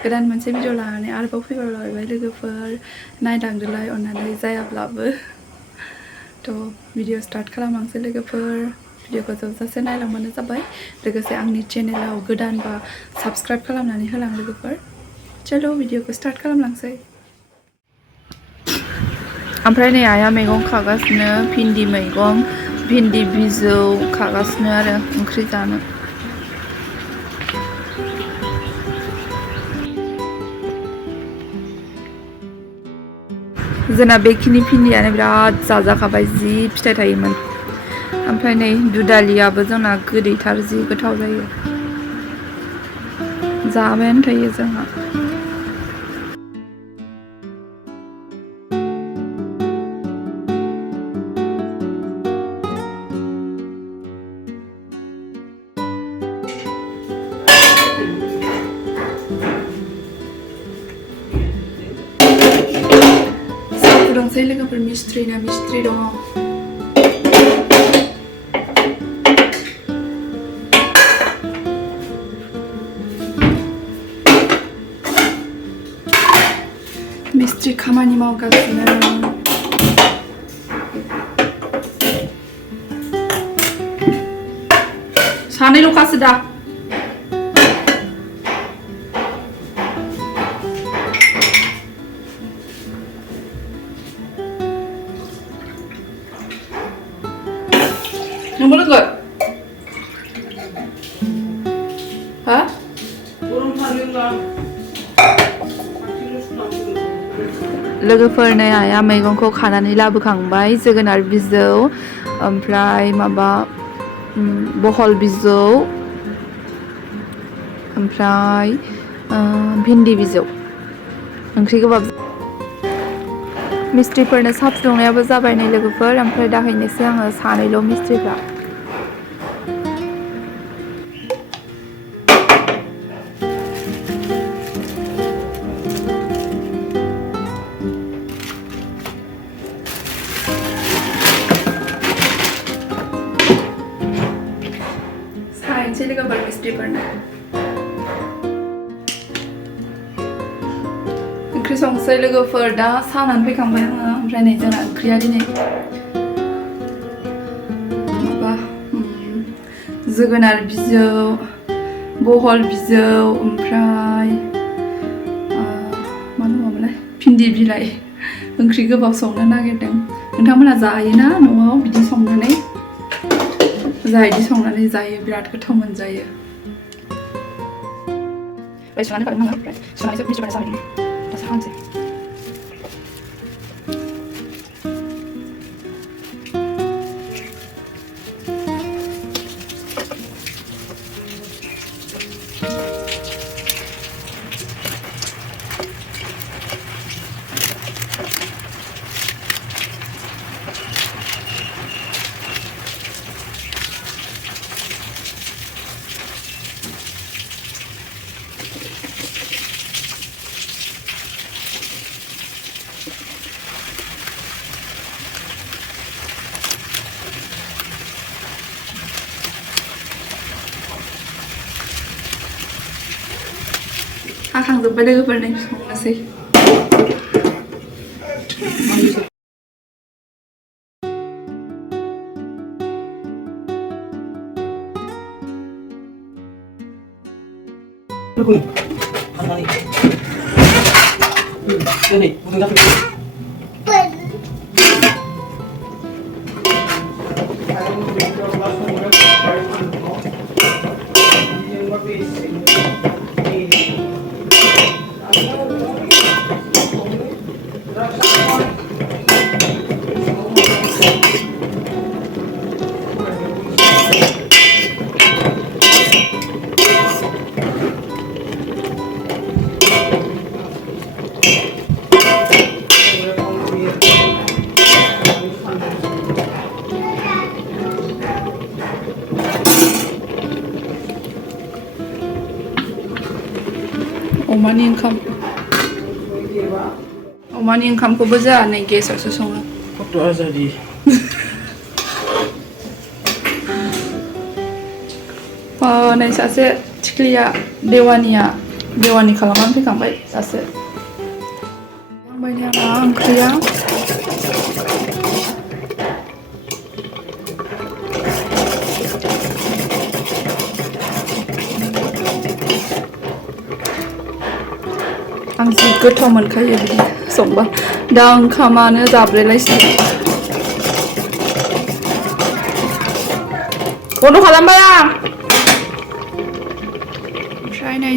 गोदान मोनसे भिडिअ लानानै आरोबाव फैबावलायबाय लोगोफोर नायलांदोलाय अननानै जायाब्लाबो थ' भिडिअ स्टार्ट खालामलांसै लोगोफोर भिडिअखौ जोबजासे नायलांबानो जाबाय लोगोसे आंनि चेनेलाव गोदानबा साबस्क्राइब खालामनानै होलां लोगोफोर चलो भिडिअखौ स्टार्ट खालामलांसै ओमफ्राय नै आइया मैगं खागासिनो भिन्दि मैगं भिन्दि बिजौ खागासिनो आरो ओंख्रि जानो जोंना बेखिनि भिन्दियानो बिराद जाजाखाबाय जि फिथाइ थायोमोन ओमफ्राय नै दुदालियाबो जोंना गोदैथार जि गोथाव जायो जाबायानो थायो जोंहा फुदुंसै लोगोफोर मिस्ट्रि दं मिस्ट्रि खामानि मावगासिनो सानैल'खासो दा नोंबो लोगो हा लोगोफोर नै आइया मैगंखौ खानानै लाबोखांबाय जोगोनार बिजौ ओमफ्राय माबा बहल बिजौ ओमफ्राय भिन्दि बिजौ ओंख्रि गोबाब मिस्ट्रिफोरनो साहा फुदुंनायाबो जाबाय नै लोगोफोर ओमफ्राय दाहैनोसै आङो सानैल' मिस्ट्रिफ्रा साहायनोसै लोगोफोर मिस्ट्रिफोरनो ओंख्रि संसै लोगोफोर दा सानानै फैखांबाय आङो ओमफ्राय नै जोंना ओंख्रिया दिनै माबा जोगोनार बिजौ बहल बिजौ ओमफ्राय मा होनोमोनलाय भिन्दि बिलाइ ओंख्रि गोबाब संनो नागिरदों नोंथांमोना जायोना न'आव बिदि संनानै जाहा बिदि संनानै जायो बिराद गोथाव मोनजायो सुनानै खालामो आङो ओमफ्राय सुनानैसो मिस्ट्रिफोरनो जाबाय खालामसै हाखांजोब्बाय लोगोफोर नै संनोसै अमानि ओंखाम अमानि ओंखामखौबो जोंहा नै गेसावसो सङो नै सासे थिख्लिया देवानिया Gwbaoni खालामनानै फैखांबाय दासो आंबायनिया मा ओंख्रिया आं जि गोथाव मोनखायो बिदि संबा दा ओंखामानो जाब्रेलायसिगोन बन्द' खालामबाय आं ओमफ्राय नै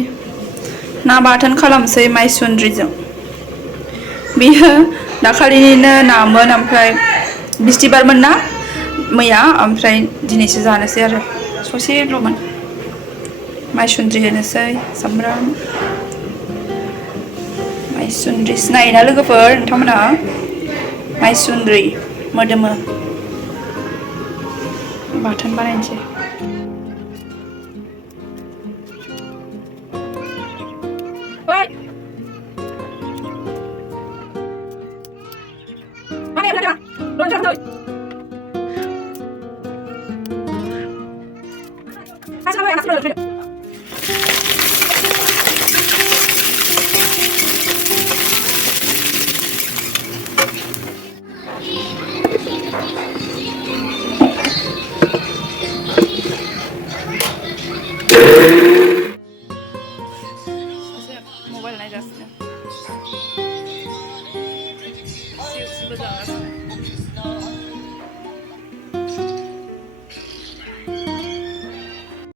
ना बाथोन खालामसै माइसुन्द्रिजों बियो दाखालिनिनो नामोन ओमफ्राय बिस्थिबारमोन ना मैया ओमफ्राय दिनैसो जानोसै आरो ससेल'मोन माइसुन्द्रि होनोसै सामब्राम माइसुन्द्रि सिनायोना लोगोफोर नोंथांमोना माइसुन्द्रि मोदोमो बाथोन बानायनोसै मबाइल नायगासिनो